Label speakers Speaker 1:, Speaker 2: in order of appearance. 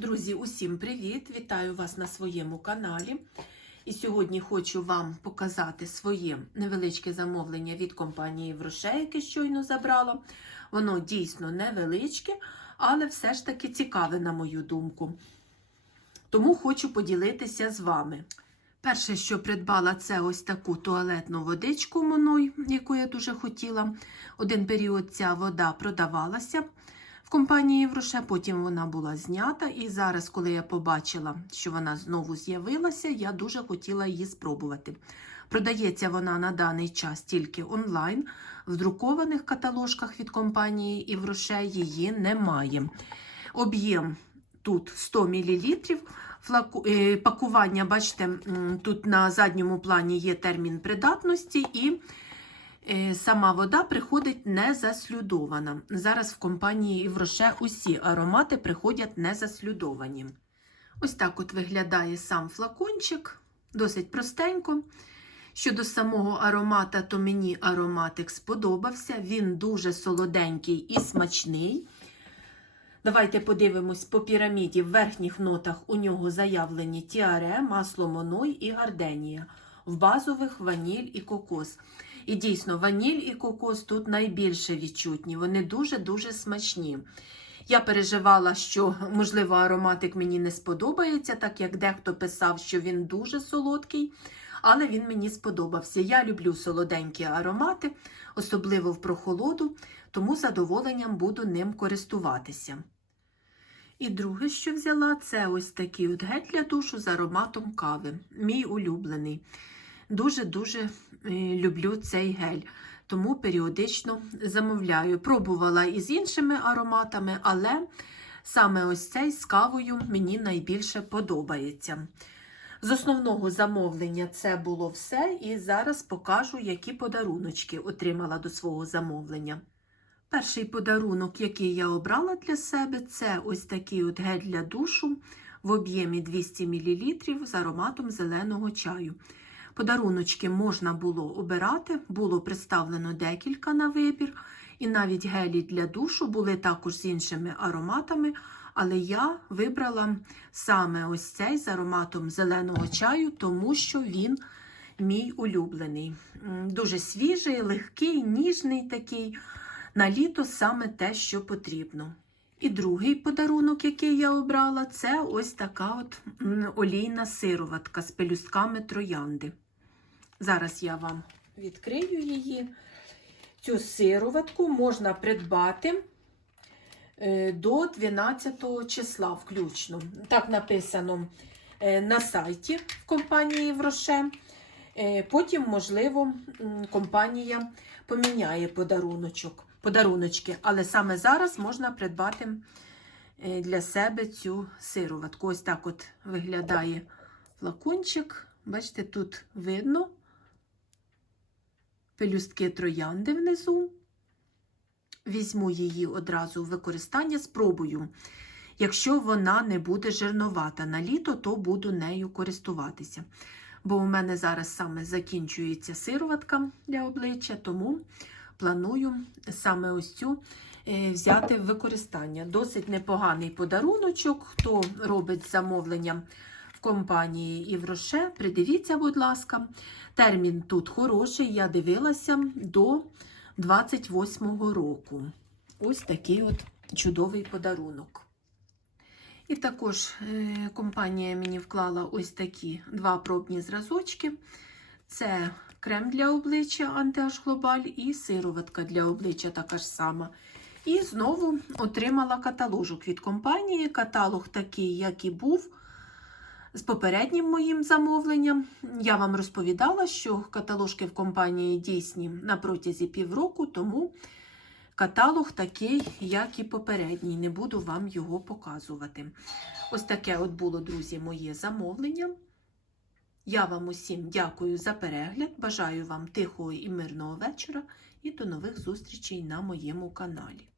Speaker 1: Друзі, усім привіт! Вітаю вас на своєму каналі. І сьогодні хочу вам показати своє невеличке замовлення від компанії Вроше, яке щойно забрала. Воно дійсно невеличке, але все ж таки цікаве, на мою думку. Тому хочу поділитися з вами. Перше, що придбала, це ось таку туалетну водичку Моной, яку я дуже хотіла. Один період ця вода продавалася компанії Євроше, потім вона була знята. І зараз, коли я побачила, що вона знову з'явилася, я дуже хотіла її спробувати. Продається вона на даний час тільки онлайн. В друкованих каталожках від компанії Євроше її немає. Об'єм тут 100 мл. Флаку... е, Пакування, бачите, тут на задньому плані є термін придатності, і сама вода приходить не заслюдована. Зараз в компанії Євроше усі аромати приходять не заслюдовані. Ось так от виглядає сам флакончик, досить простенько. Щодо самого аромата, то мені ароматик сподобався. Він дуже солоденький і смачний. Давайте подивимось по піраміді. В верхніх нотах у нього заявлені тіаре, масло моной і гарденія. В базових ваніль і кокос. І дійсно, ваніль і кокос тут найбільше відчутні. Вони дуже-дуже смачні. Я переживала, що, можливо, ароматик мені не сподобається, так як дехто писав, що він дуже солодкий, але він мені сподобався. Я люблю солоденькі аромати, особливо в прохолоду, тому задоволенням буду ним користуватися. І друге, що взяла, це ось такий от гель для душу з ароматом кави. Мій улюблений. Дуже-дуже е, люблю цей гель, тому періодично замовляю. Пробувала і з іншими ароматами, але саме ось цей з кавою мені найбільше подобається. З основного замовлення це було все, і зараз покажу, які подаруночки отримала до свого замовлення. Перший подарунок, який я обрала для себе, це ось такий от гель для душу в об'ємі 200 мл з ароматом зеленого чаю. Подаруночки можна було обирати, було представлено декілька на вибір, і навіть гелі для душу були також з іншими ароматами. Але я вибрала саме ось цей з ароматом зеленого чаю, тому що він мій улюблений. Дуже свіжий, легкий, ніжний такий. На літо саме те, що потрібно. І другий подарунок, який я обрала, це ось така от олійна сироватка з пелюстками троянди. Зараз я вам відкрию її. Цю сироватку можна придбати е, до 12 числа включно. Так написано е, на сайті в компанії Євроше. Е, Потім, можливо, компанія поміняє подаруночок, подаруночки, але саме зараз можна придбати для себе цю сироватку. Ось так от виглядає флакончик. Бачите, тут видно пелюстки троянди внизу. Візьму її одразу в використання, спробую. Якщо вона не буде жирновата на літо, то буду нею користуватися. Бо у мене зараз саме закінчується сироватка для обличчя, тому планую саме ось цю е, взяти в використання. Досить непоганий подаруночок. Хто робить замовлення компанії Євроше, придивіться, будь ласка. Термін тут хороший, я дивилася до 28-го року. Ось такий от чудовий подарунок. І також е, компанія мені вклала ось такі два пробні зразочки. Це крем для обличчя антиаж Глобаль і сироватка для обличчя така ж сама. І знову отримала каталожок від компанії. Каталог такий, як і був з попереднім моїм замовленням. Я вам розповідала, що каталожки в компанії дійсні на протязі півроку, тому каталог такий, як і попередній. Не буду вам його показувати. Ось таке от було, друзі, моє замовлення. Я вам усім дякую за перегляд. Бажаю вам тихого і мирного вечора і до нових зустрічей на моєму каналі.